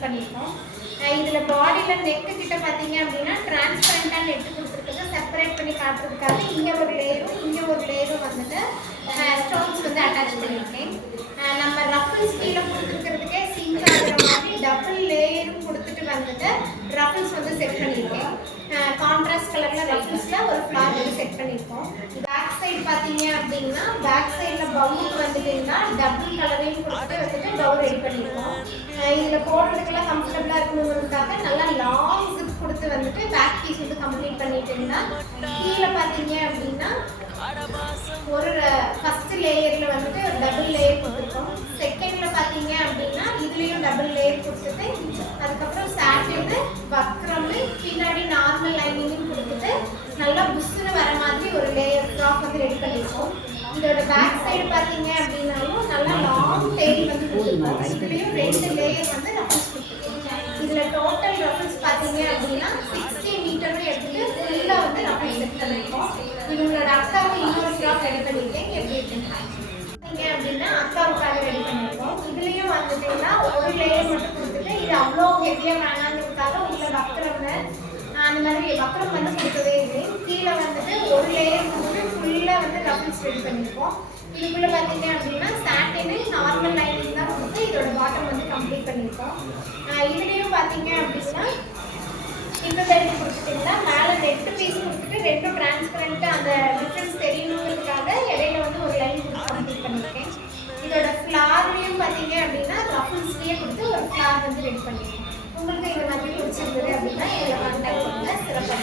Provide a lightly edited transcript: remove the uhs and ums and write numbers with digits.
Complete பண்ணியிருக்கோம். இதில் பாடியில் நெக்கு கிட்ட பார்த்தீங்க அப்படின்னா டிரான்ஸ்பரண்டாக நெட்டு கொடுத்துருக்குது. செப்பரேட் பண்ணி காட்டுறதுக்காக இங்கே ஒரு லேயரும் வந்துட்டு ஸ்டோன்ஸ் வந்து அட்டாச் பண்ணியிருக்கேன். நம்ம ரஃபிள்ஸ் கீழே கொடுத்துருக்கிறதுக்கே சிங்க் ஆகிற மாதிரி டபுள் லேயரும் கொடுத்துட்டு வந்துட்டு ரஃபிள்ஸ் வந்து செட் பண்ணியிருக்கேன். கான்ட்ராஸ்ட் கலரில் ரஃபிள்ஸில் ஒரு ஃப்ளார் வந்து செட் பண்ணியிருக்கோம். பேக் சைடு பார்த்தீங்க அப்படின்னா பேக் சைடில் பவுலுக்கு வந்துட்டுன்னா டபுள் கலரையும் கொடுத்துட்டு வந்துட்டு பவுல் ரெடி பண்ணியிருக்கோம். இதில் போடுறதுக்கெல்லாம் கம்ஃபர்டபுளாக இருக்கணுங்கிறதுக்காக நல்லா லாங் ஜிப் கொடுத்து வந்துட்டு பேக் பீஸ் வந்து கம்ப்ளீட் பண்ணிட்டுன்னா கீழே பார்த்தீங்க அப்படின்னா ஒரு ஃபர்ஸ்ட் லேயரில் வந்துட்டு ஒரு டபுள் லேயர் கொடுத்துருக்கோம். செகண்டில் பார்த்தீங்க அப்படின்னா இதுலேயும் டபுள் லேயர் கொடுத்துட்டு அதுக்கப்புறம் சாட்டின்னு வக்ரமு பின்னாடி நார்மல் லைனிங்கும் கொடுத்துட்டு நல்லா புஷ்ஷுன்னு வர மாதிரி ஒரு லேயர் ஃப்ராக் வந்து ரெடி பண்ணியிருக்கோம். இதோட பேக் சைடு பார்த்தீங்க அப்படின்னாலும் நல்லா லாங் டெயில் வந்து கொடுத்துருக்கோம். இதுலேயும் 2 லேயர் வந்து ரஃபிள்ஸ் கொடுத்துருக்கோம். இதில் டோட்டல் ரஃபிள்ஸ் பார்த்தீங்க அப்படின்னா 60 மீட்டரும் எடுத்துட்டு ஃபுல்லாக வந்து ரஃபிள்ஸ் செட் பண்ணியிருக்கோம். இவங்களோட அக்காவுக்கு இன்னொரு ஃப்ராக் ரெடி பண்ணியிருக்கேன். எப்படி இருக்குங்க அப்படின்னா அக்காவுக்காக ரெடி பண்ணியிருக்கோம். இதுலேயும் வந்துட்டீங்கன்னா ஒரு லேயர் மட்டும் கொடுத்துட்டு இது அவ்வளோ ஹெவியாக வேணாங்கிறதுக்காக உள்ள வக்ரம்ல அந்த மாதிரி வக்ரம் வந்து கொடுக்கவே இல்லை. கீழே வந்துட்டு ஒரு லேயர் வந்து ஃபுல்லாக வந்து ரஃபிள்ஸ் ரெடி பண்ணியிருக்கோம். இதுக்குள்ளே பார்த்தீங்க அப்படின்னா சாட்டினு நார்மல் லைனிங் தான் கொடுத்து இதோட பாட்டம் வந்து கம்ப்ளீட் பண்ணியிருக்கோம். இதுலேயும் பார்த்தீங்க அப்படின்னா இன்னும் 2 கொடுத்துட்டிங்கன்னா மேலே நெட்டு பீஸ் கொடுத்துட்டு 2 டிரான்ஸ்பரண்ட்டு அந்த டிஃப்ரென்ஸ் தெரியணுங்கிறதுக்காக இடையில வந்து ஒரு லைன் கொடுத்து கம்ப்ளீட் பண்ணியிருக்கேன். இதோட ஃப்ளார்லேயும் பார்த்தீங்க அப்படின்னா ரஃபிள்ஸ்லேயே கொடுத்து ஒரு ஃப்ளார் வந்து ரெடி பண்ணியிருக்கேன். உங்களுக்கு இந்த மாதிரி பிடிச்சிருந்தது அப்படின்னா எங்களை கான்டாக்ட் பண்ணுங்க. சிறப்பாக